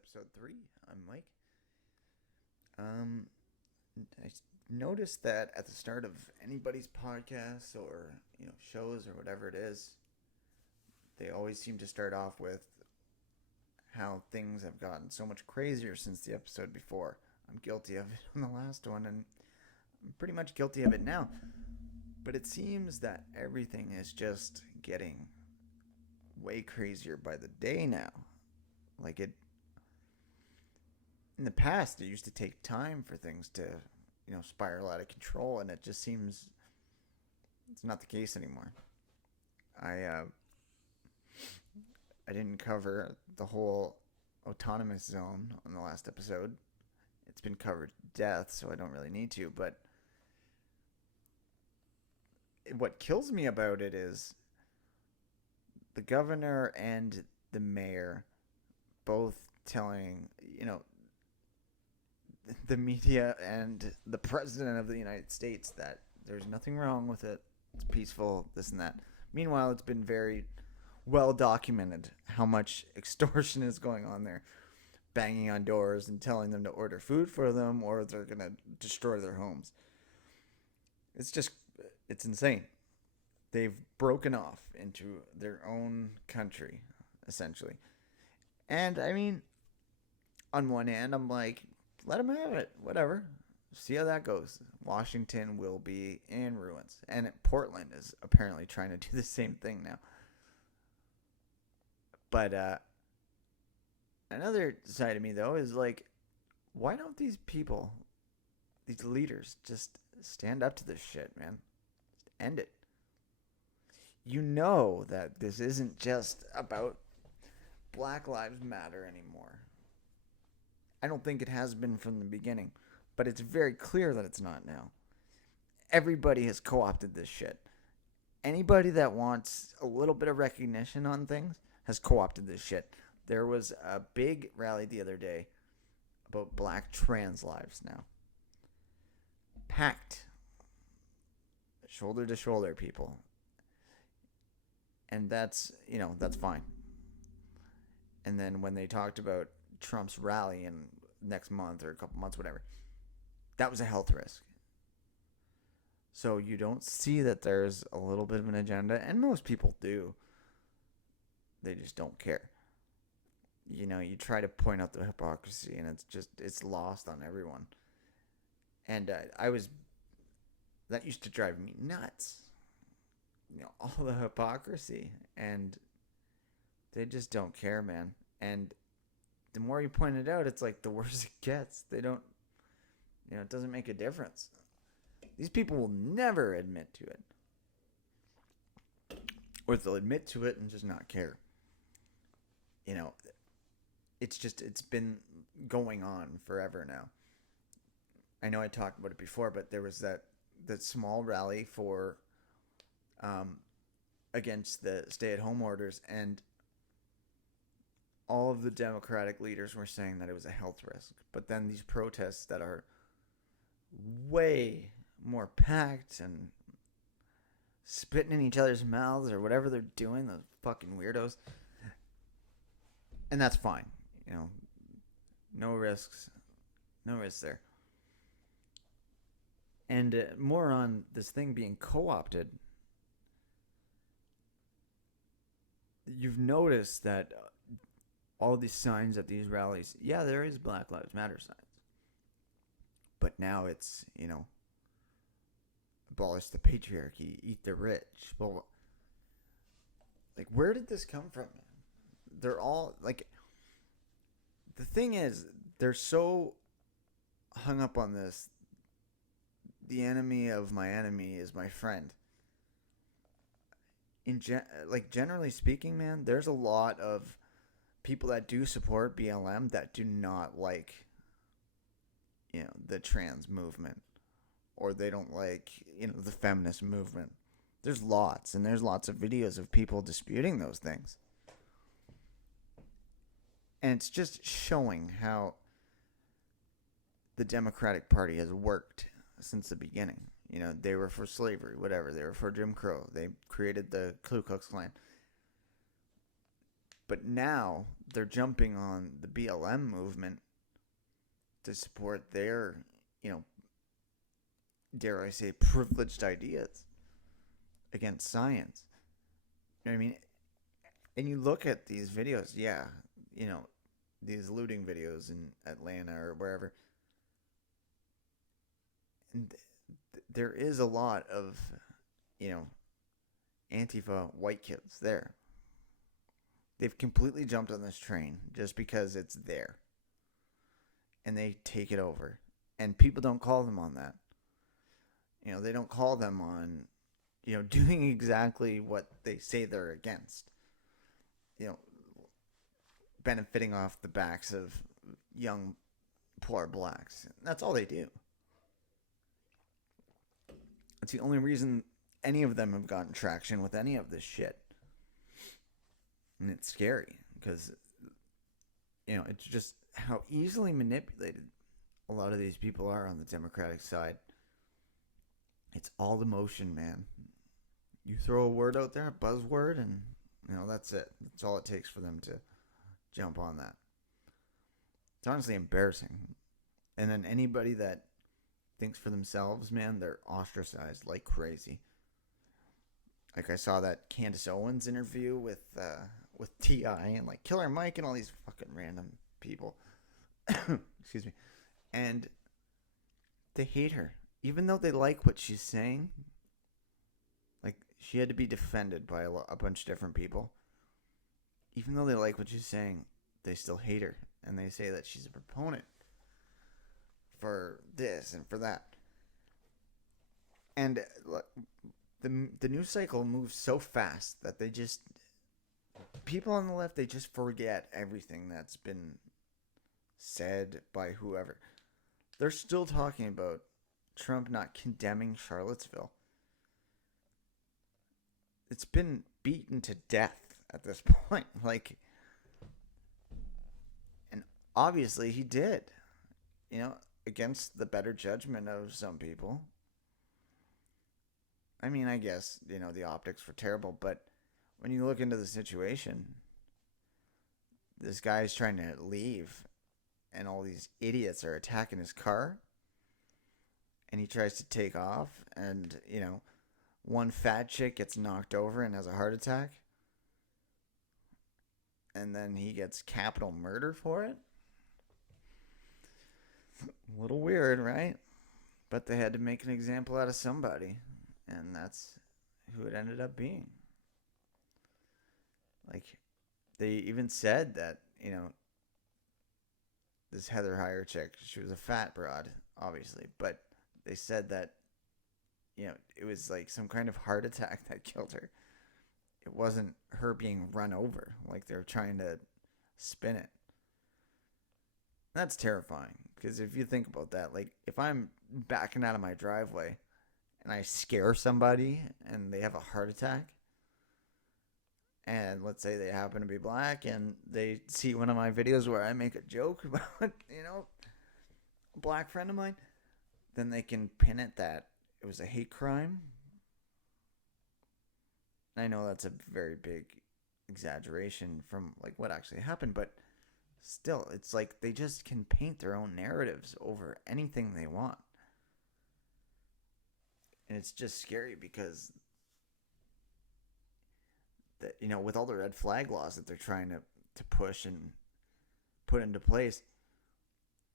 episode 3. I'm Mike. I noticed that at the start of anybody's podcast or shows or whatever it is, they always seem to start off with how things have gotten so much crazier since the episode before. I'm guilty of it on the last one, and I'm pretty much guilty of it now. But it seems that everything is just getting way crazier by the day now. Like it in the past, it used to take time for things to, spiral out of control, and it just seems it's not the case anymore. I didn't cover the whole autonomous zone on the last episode. It's been covered to death, so I don't really need to. But what kills me about it is the governor and the mayor both telling, the media and the president of the United States that there's nothing wrong with it. It's peaceful, this and that. Meanwhile, it's been very well documented how much extortion is going on there. Banging on doors and telling them to order food for them or they're going to destroy their homes. It's insane. They've broken off into their own country, essentially. And, I mean, on one hand, I'm like, let them have it. Whatever. See how that goes. Washington will be in ruins. And Portland is apparently trying to do the same thing now. But another side of me, though, is like, why don't these people, these leaders, just stand up to this shit, man? Just end it. You know that this isn't just about Black Lives Matter anymore. I don't think it has been from the beginning, but it's very clear that it's not now. Everybody has co-opted this shit. Anybody that wants a little bit of recognition on things has co-opted this shit. There was a big rally the other day about black trans lives now. Packed. Shoulder to shoulder, people. And that's fine. And then when they talked about Trump's rally in next month or a couple months, whatever, that was a health risk. So you don't see that there's a little bit of an agenda, and most people do. They just don't care. You try to point out the hypocrisy, and it's lost on everyone. And that used to drive me nuts. All the hypocrisy, and they just don't care, man. And the more you point it out, it's like the worse it gets. They don't, it doesn't make a difference. These people will never admit to it. Or they'll admit to it and just not care. It's been going on forever now. I know I talked about it before, but there was that small rally for against the stay-at-home orders, and all of the Democratic leaders were saying that it was a health risk. But then these protests that are way more packed and spitting in each other's mouths or whatever they're doing, those fucking weirdos. And that's fine. No risks. No risks there. And more on this thing being co-opted. You've noticed that all these signs at these rallies, yeah, there is Black Lives Matter signs. But now it's, abolish the patriarchy, eat the rich. Well, like, where did this come from? They're all, like, the thing is, they're so hung up on this. The enemy of my enemy is my friend. Generally speaking, man, there's a lot of people that do support BLM that do not like, the trans movement, or they don't like, the feminist movement. There's lots of videos of people disputing those things. And it's just showing how the Democratic Party has worked since the beginning. They were for slavery, whatever. They were for Jim Crow. They created the Ku Klux Klan. But now they're jumping on the BLM movement to support their, dare I say, privileged ideas against science. You know what I mean? And you look at these videos, yeah, these looting videos in Atlanta or wherever, and there is a lot of, Antifa white kids there. They've completely jumped on this train just because it's there. And they take it over. And people don't call them on that. They don't call them on, doing exactly what they say they're against. Benefiting off the backs of young, poor blacks. That's all they do. It's the only reason any of them have gotten traction with any of this shit. And it's scary because, it's just how easily manipulated a lot of these people are on the Democratic side. It's all emotion, man. You throw a word out there, a buzzword, and, that's it. That's all it takes for them to jump on that. It's honestly embarrassing. And then anybody that thinks for themselves, man, they're ostracized like crazy. Like I saw that Candace Owens interview with T.I. and like Killer Mike and all these fucking random people. Excuse me. And they hate her. Even though they like what she's saying. Like, she had to be defended by a bunch of different people. Even though they like what she's saying, they still hate her. And they say that she's a proponent for this and for that. And the news cycle moves so fast that they just... People on the left, they just forget everything that's been said by whoever. They're still talking about Trump not condemning Charlottesville. It's been beaten to death at this point. Like, and obviously he did, against the better judgment of some people. I mean, I guess, the optics were terrible, but when you look into the situation, this guy's trying to leave and all these idiots are attacking his car and he tries to take off and, one fat chick gets knocked over and has a heart attack and then he gets capital murder for it. A little weird, right? But they had to make an example out of somebody, and that's who it ended up being. Like, they even said that, this Heather Heyer chick, she was a fat broad, obviously, but they said that, it was like some kind of heart attack that killed her. It wasn't her being run over, like they're trying to spin it. That's terrifying, because if you think about that, like, if I'm backing out of my driveway and I scare somebody and they have a heart attack, and let's say they happen to be black and they see one of my videos where I make a joke about, a black friend of mine, then they can pin it that it was a hate crime. I know that's a very big exaggeration from like what actually happened, but still, it's like they just can paint their own narratives over anything they want. And it's just scary because that, with all the red flag laws that they're trying to push and put into place,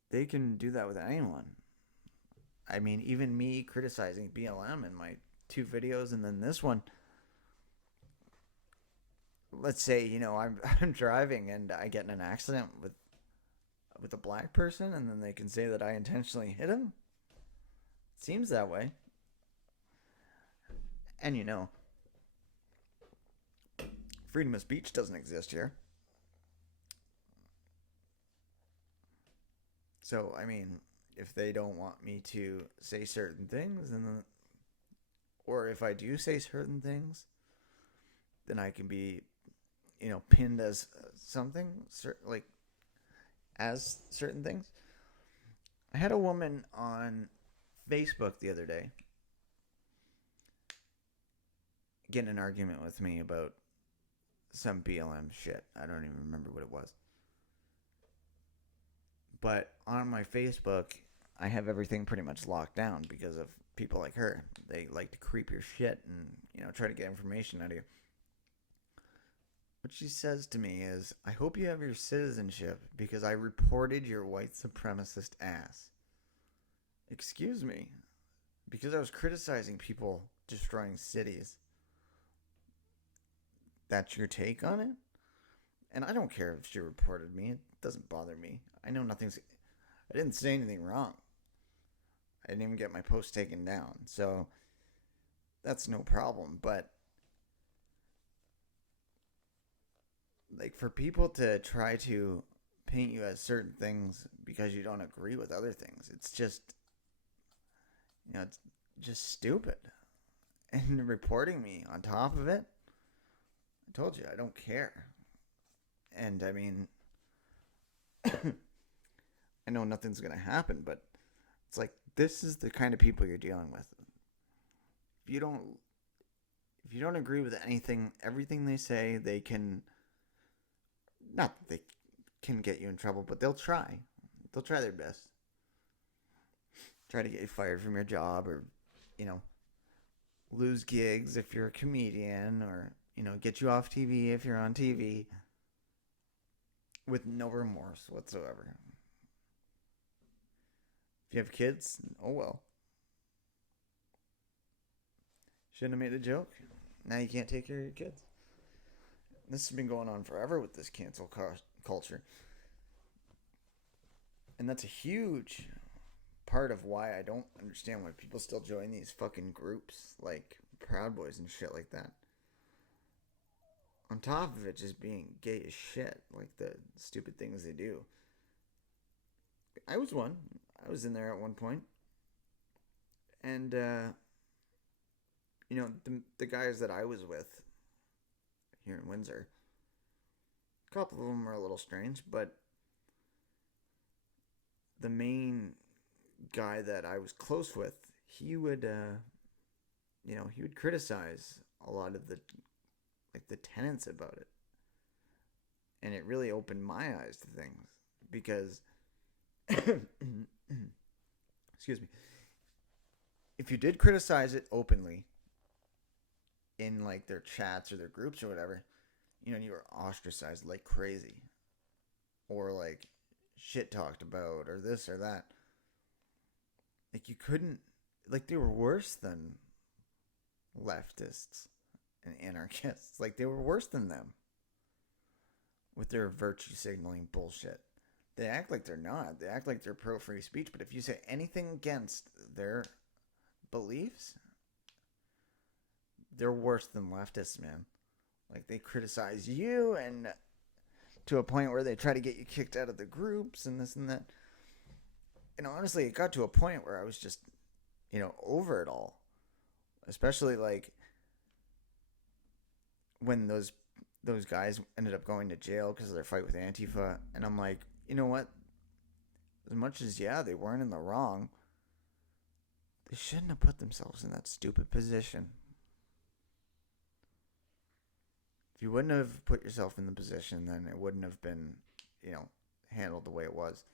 they can do that with anyone. I mean, even me criticizing BLM in my 2 videos and then this one, let's say, I'm driving and I get in an accident with a black person and then they can say that I intentionally hit him. It seems that way. And freedom of speech doesn't exist here. So, I mean, if they don't want me to say certain things, or if I do say certain things, then I can be, pinned as something, like, as certain things. I had a woman on Facebook the other day get in an argument with me about some BLM shit. I don't even remember what it was. But on my Facebook, I have everything pretty much locked down because of people like her. They like to creep your shit and, try to get information out of you. What she says to me is, I hope you have your citizenship because I reported your white supremacist ass. Excuse me. Because I was criticizing people destroying cities. That's your take on it? And I don't care if she reported me. It doesn't bother me. I know nothing's... I didn't say anything wrong. I didn't even get my post taken down. So, that's no problem. But, like, for people to try to paint you as certain things because you don't agree with other things, it's just... it's just stupid. And reporting me on top of it, I told you, I don't care. And I mean, I know nothing's going to happen, but it's like, this is the kind of people you're dealing with. If you don't agree with everything they say, they can, not that they can get you in trouble, but they'll try their best. Try to get you fired from your job, or, lose gigs if you're a comedian, or, get you off TV if you're on TV, with no remorse whatsoever. If you have kids, oh well. Shouldn't have made a joke. Now you can't take care of your kids. This has been going on forever with this cancel culture. And that's a huge part of why I don't understand why people still join these fucking groups like Proud Boys and shit like that. On top of it just being gay as shit, like the stupid things they do. I was one. I was in there at one point. And, the guys that I was with here in Windsor, a couple of them were a little strange, but the main guy that I was close with, he would criticize a lot of the tenets about it. And it really opened my eyes to things because excuse me, if you did criticize it openly in like their chats or their groups or whatever, you were ostracized like crazy, or like shit talked about, or this or that. Like, you couldn't, like, they were worse than leftists and anarchists. Like, they were worse than them with their virtue signaling bullshit. They act like they're not. They act like they're pro free speech, but if you say anything against their beliefs, they're worse than leftists, man. Like, they criticize you, and to a point where they try to get you kicked out of the groups and this and that. And honestly, it got to a point where I was just, over it all. Especially, like, when those guys ended up going to jail because of their fight with Antifa. And I'm like, you know what? As much as, they weren't in the wrong, they shouldn't have put themselves in that stupid position. If you wouldn't have put yourself in the position, then it wouldn't have been, handled the way it was.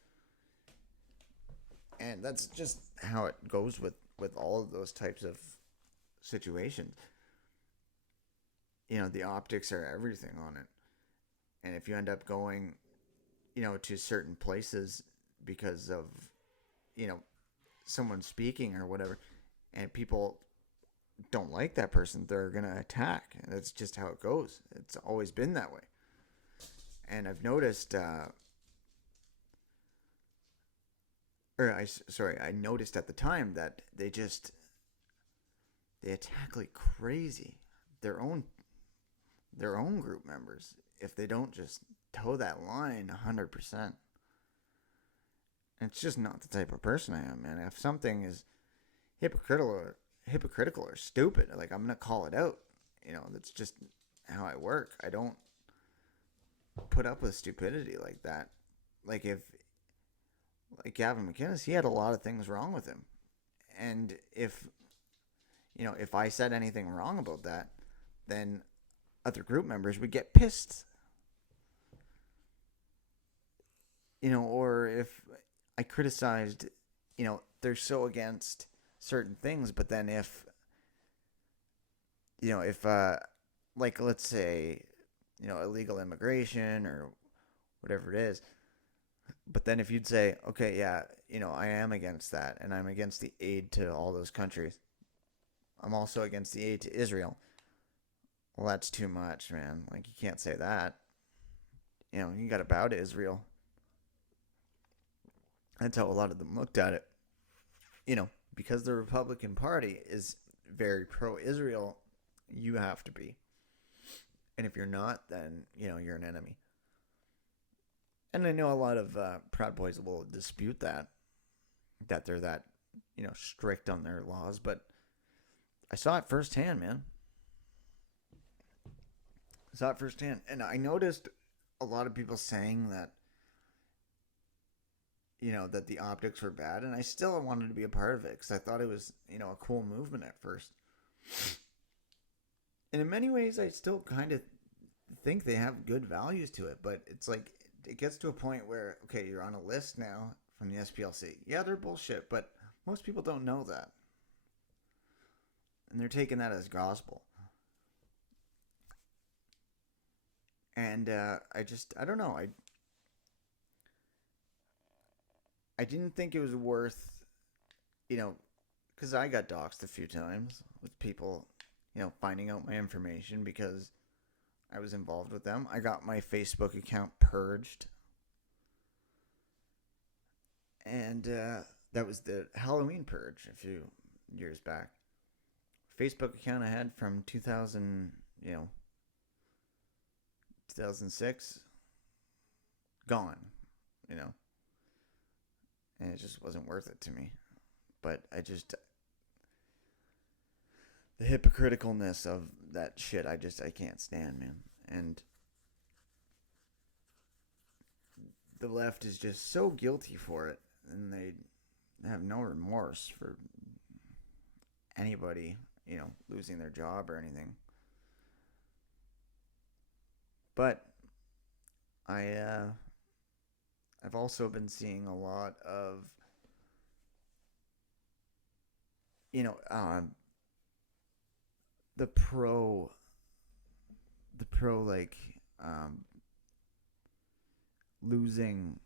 And that's just how it goes with all of those types of situations. The optics are everything on it. And if you end up going, to certain places because of, someone speaking or whatever, and people don't like that person, they're going to attack. And that's just how it goes. It's always been that way. And I've noticed, I noticed at the time that they attack like crazy their own group members if they don't just toe that line 100%. And it's just not the type of person I am, man. If something is hypocritical or stupid, like, I'm gonna call it out. That's just how I work. I don't put up with stupidity like that. Like, Gavin McInnes, he had a lot of things wrong with him. And if I said anything wrong about that, then other group members would get pissed, or if I criticized, they're so against certain things, but then if like let's say, illegal immigration or whatever it is, but then if you'd say, okay, yeah, I am against that, and I'm against the aid to all those countries. I'm also against the aid to Israel. Well, that's too much, man. Like, you can't say that. You got to bow to Israel. That's how a lot of them looked at it. Because the Republican Party is very pro-Israel, you have to be. And if you're not, then, you're an enemy. And I know a lot of Proud Boys will dispute that they're that, strict on their laws, but I saw it firsthand, man. I saw it firsthand. And I noticed a lot of people saying that, that the optics were bad, and I still wanted to be a part of it because I thought it was, a cool movement at first. And in many ways, I still kind of think they have good values to it, but it's like, it gets to a point where, okay, you're on a list now from the SPLC. Yeah, they're bullshit, but most people don't know that. And they're taking that as gospel. And I don't know. I didn't think it was worth, because I got doxxed a few times with people, finding out my information because I was involved with them. I got my Facebook account purged. And that was the Halloween purge a few years back. Facebook account I had from 2006, gone, and it just wasn't worth it to me. But the hypocriticalness of that shit, I can't stand, man. And the left is just so guilty for it, and they have no remorse for anybody, losing their job or anything. But I've also been seeing a lot of, the pro like losing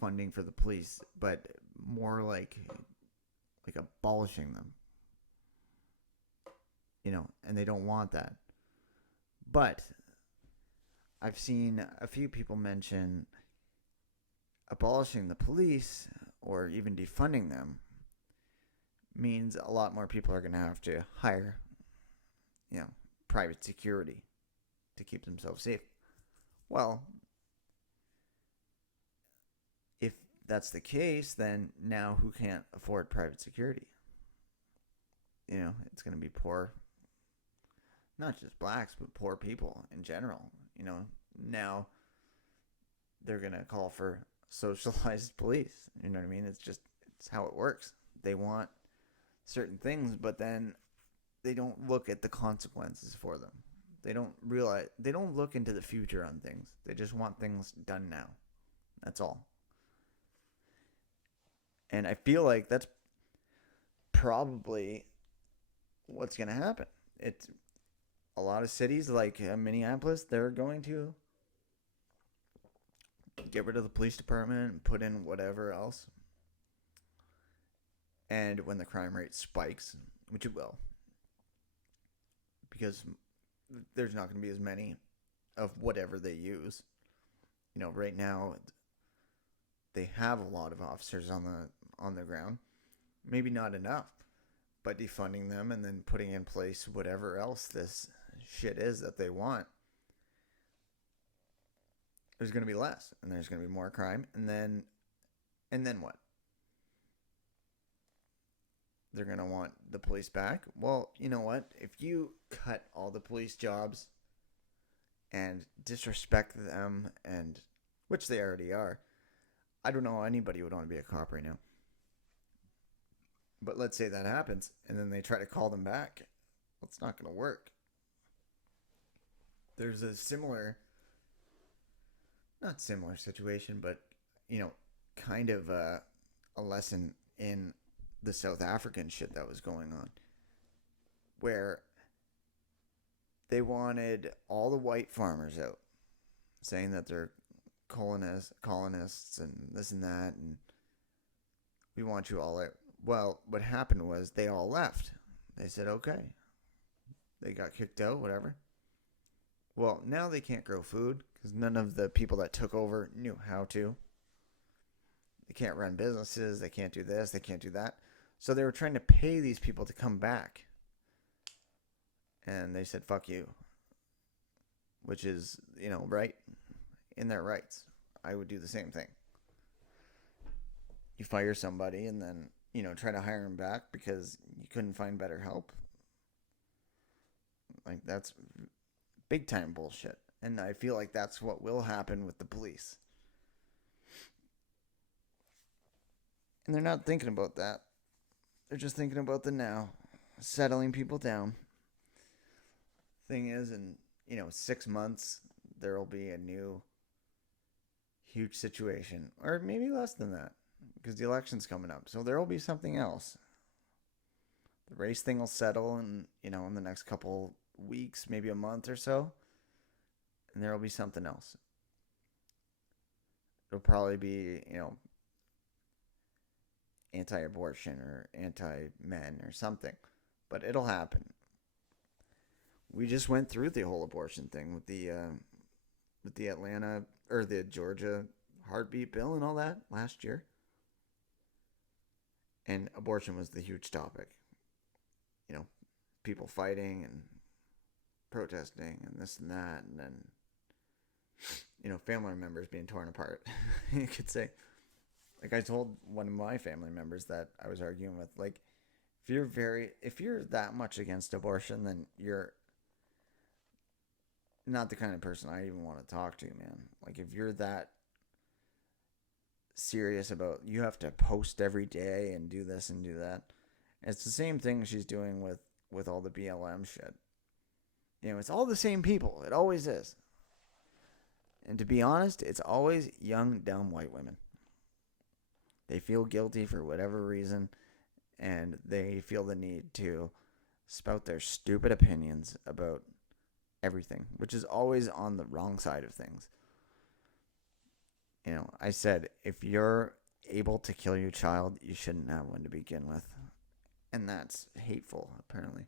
funding for the police, but more like abolishing them. And they don't want that. But I've seen a few people mention abolishing the police or even defunding them means a lot more people are going to have to hire, private security to keep themselves safe. Well, if that's the case, then now who can't afford private security? It's going to be poor, not just blacks, but poor people in general. Now they're going to call for socialized police. You know what I mean? It's how it works. They want certain things, but then they don't look at the consequences for them. They don't look into the future on things. They just want things done now. That's all. And I feel like that's probably what's going to happen. It's a lot of cities like Minneapolis, they're going to get rid of the police department and put in whatever else. And when the crime rate spikes, which it will, because there's not going to be as many of whatever they use. Right now they have a lot of officers on the ground. Maybe not enough, but defunding them and then putting in place whatever else this shit is that they want, there's going to be less, and there's going to be more crime, and then what? They're going to want the police back. Well, you know what? If you cut all the police jobs and disrespect them, and which they already are, I don't know anybody would want to be a cop right now. But let's say that happens, and then they try to call them back. Well, it's not going to work. there's a similar, not similar situation, but kind of a lesson in the South African shit that was going on, where they wanted all the white farmers out, saying that they're colonists and this and that, and we want you all out. Well, what happened was they all left. They said, okay. They got kicked out, whatever. Well, now they can't grow food because none of the people that took over knew how to. They can't run businesses. They can't do this. They can't do that. So they were trying to pay these people to come back. And they said, fuck you. Which is, right in their rights. I would do the same thing. You fire somebody and then, try to hire them back because you couldn't find better help. Like, that's big time bullshit. And I feel like that's what will happen with the police. And they're not thinking about that. They're just thinking about the now. Settling people down. Thing is, in 6 months, there will be a new huge situation. Or maybe less than that. Because the election's coming up. So there will be something else. The race thing will settle in the next couple weeks, maybe a month or so. And there will be something else. It'll probably be, anti-abortion or anti-men or something. But it'll happen. We just went through the whole abortion thing with the Atlanta or the Georgia heartbeat bill and all that last year. And abortion was the huge topic. People fighting and protesting and this and that, and then family members being torn apart. You could say, like, I told one of my family members that I was arguing with, like, if you're that much against abortion, then you're not the kind of person I even want to talk to, man. Like, if you're that serious about, you have to post every day and do this and do that. It's the same thing she's doing with all the BLM shit. It's all the same people. It always is. And to be honest, it's always young, dumb white women. They feel guilty for whatever reason, and they feel the need to spout their stupid opinions about everything, which is always on the wrong side of things. I said, if you're able to kill your child, you shouldn't have one to begin with. And that's hateful, apparently.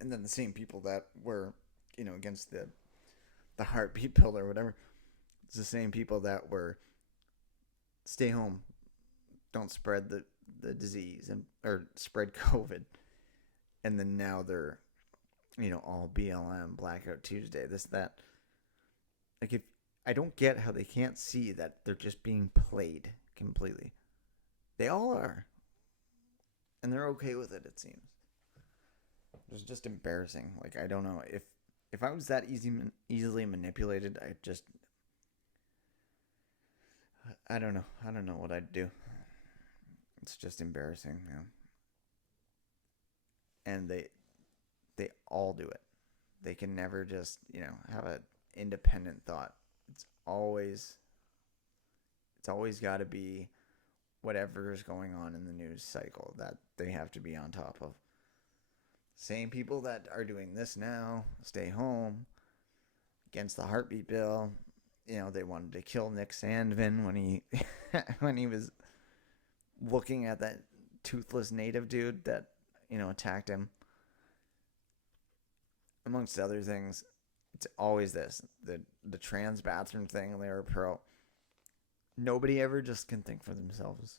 And then the same people that were, against the heartbeat pill or whatever, it's the same people that were stay home, don't spread the disease or spread COVID. And then now they're, all BLM, Blackout Tuesday, this, that. Like, if I don't get how they can't see that they're just being played completely. They all are. And they're okay with it, it seems. It's just embarrassing. Like, I don't know. If I was that easily manipulated, I don't know. I don't know what I'd do. It's just embarrassing, man. And they all do it. They can never just, have an independent thought. It's always got to be whatever is going on in the news cycle that they have to be on top of. Same people that are doing this now, stay home, against the heartbeat bill. They wanted to kill Nick Sandvin when he was looking at that toothless native dude that, attacked him. Amongst other things, it's always this. The trans bathroom thing, they were pro. Nobody ever just can think for themselves.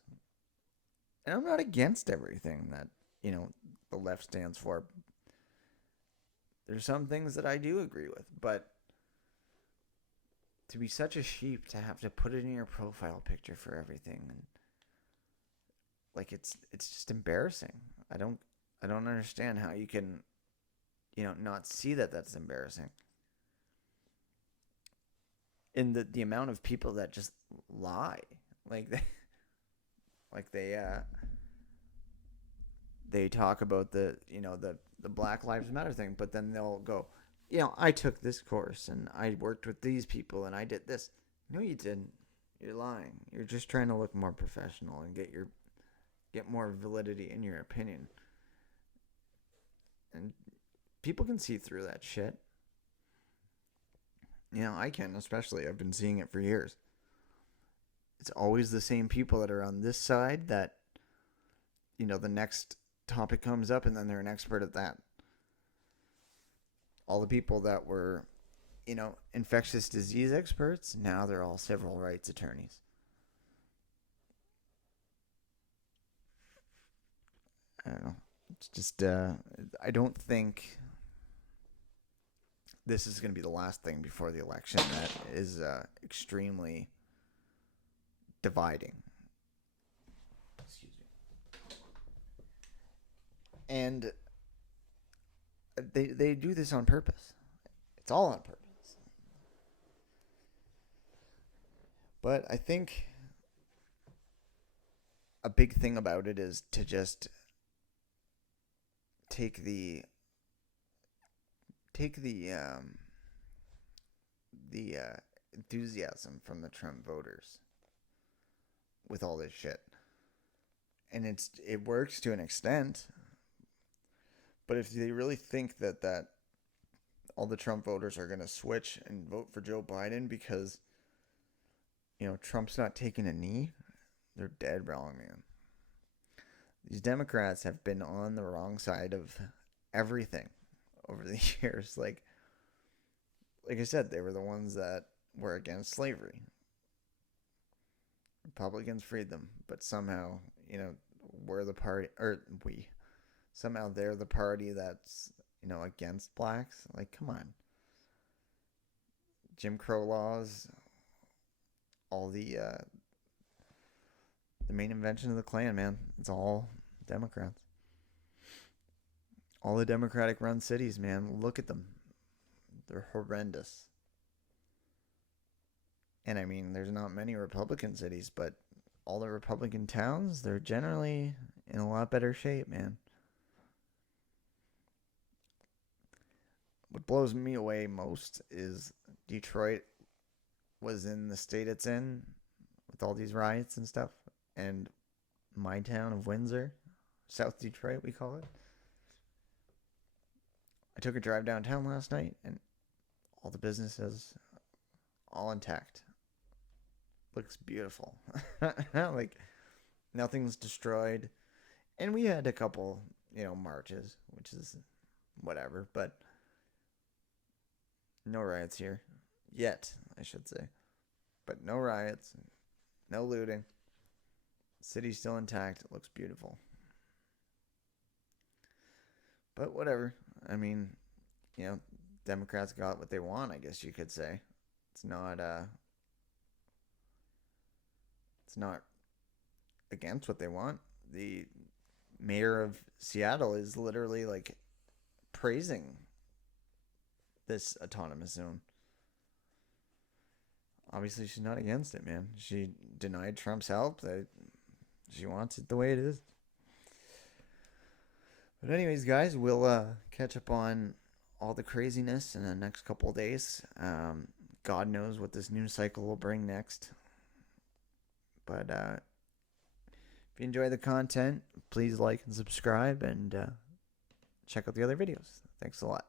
And I'm not against everything that, the left stands for. There's some things that I do agree with, but to be such a sheep to have to put it in your profile picture for everything, and like it's just embarrassing. I don't understand how you can, not see that that's embarrassing. In the amount of people that just lie, they talk about the the Black Lives Matter thing, but then they'll go, I took this course and I worked with these people and I did this. No, you didn't. You're lying. You're just trying to look more professional and get more validity in your opinion. And people can see through that shit. I can, especially. I've been seeing it for years. It's always the same people that are on this side that, the next topic comes up and then they're an expert at that. All the people that were, infectious disease experts, now they're all civil rights attorneys. I don't know. It's just, I don't think this is going to be the last thing before the election that is extremely dividing. Excuse me. And they do this on purpose. It's all on purpose. But I think a big thing about it is to just take the enthusiasm from the Trump voters with all this shit. And it works to an extent. But if they really think that all the Trump voters are going to switch and vote for Joe Biden because, Trump's not taking a knee, they're dead wrong, man. These Democrats have been on the wrong side of everything over the years. Like I said, they were the ones that were against slavery. Republicans freed them, but somehow, we're the party, somehow they're the party that's, against blacks. Like, come on. Jim Crow laws, all the main invention of the Klan, man. It's all Democrats. All the Democratic-run cities, man. Look at them. They're horrendous. And I mean, there's not many Republican cities, but all the Republican towns, they're generally in a lot better shape, man. What blows me away most is Detroit was in the state it's in with all these riots and stuff. And my town of Windsor, South Detroit, we call it. I took a drive downtown last night and all the businesses all intact. Looks beautiful. Like nothing's destroyed. And we had a couple, marches, which is whatever, but no riots here. Yet, I should say. But no riots, no looting. City's still intact. It looks beautiful. But whatever. I mean, Democrats got what they want, I guess you could say. It's not against what they want. The mayor of Seattle is literally like praising this autonomous zone. Obviously, she's not against it, man. She denied Trump's help. She wants it the way it is. But anyways, guys, we'll catch up on all the craziness in the next couple of days. God knows what this news cycle will bring next. But if you enjoy the content, please like and subscribe and check out the other videos. Thanks a lot.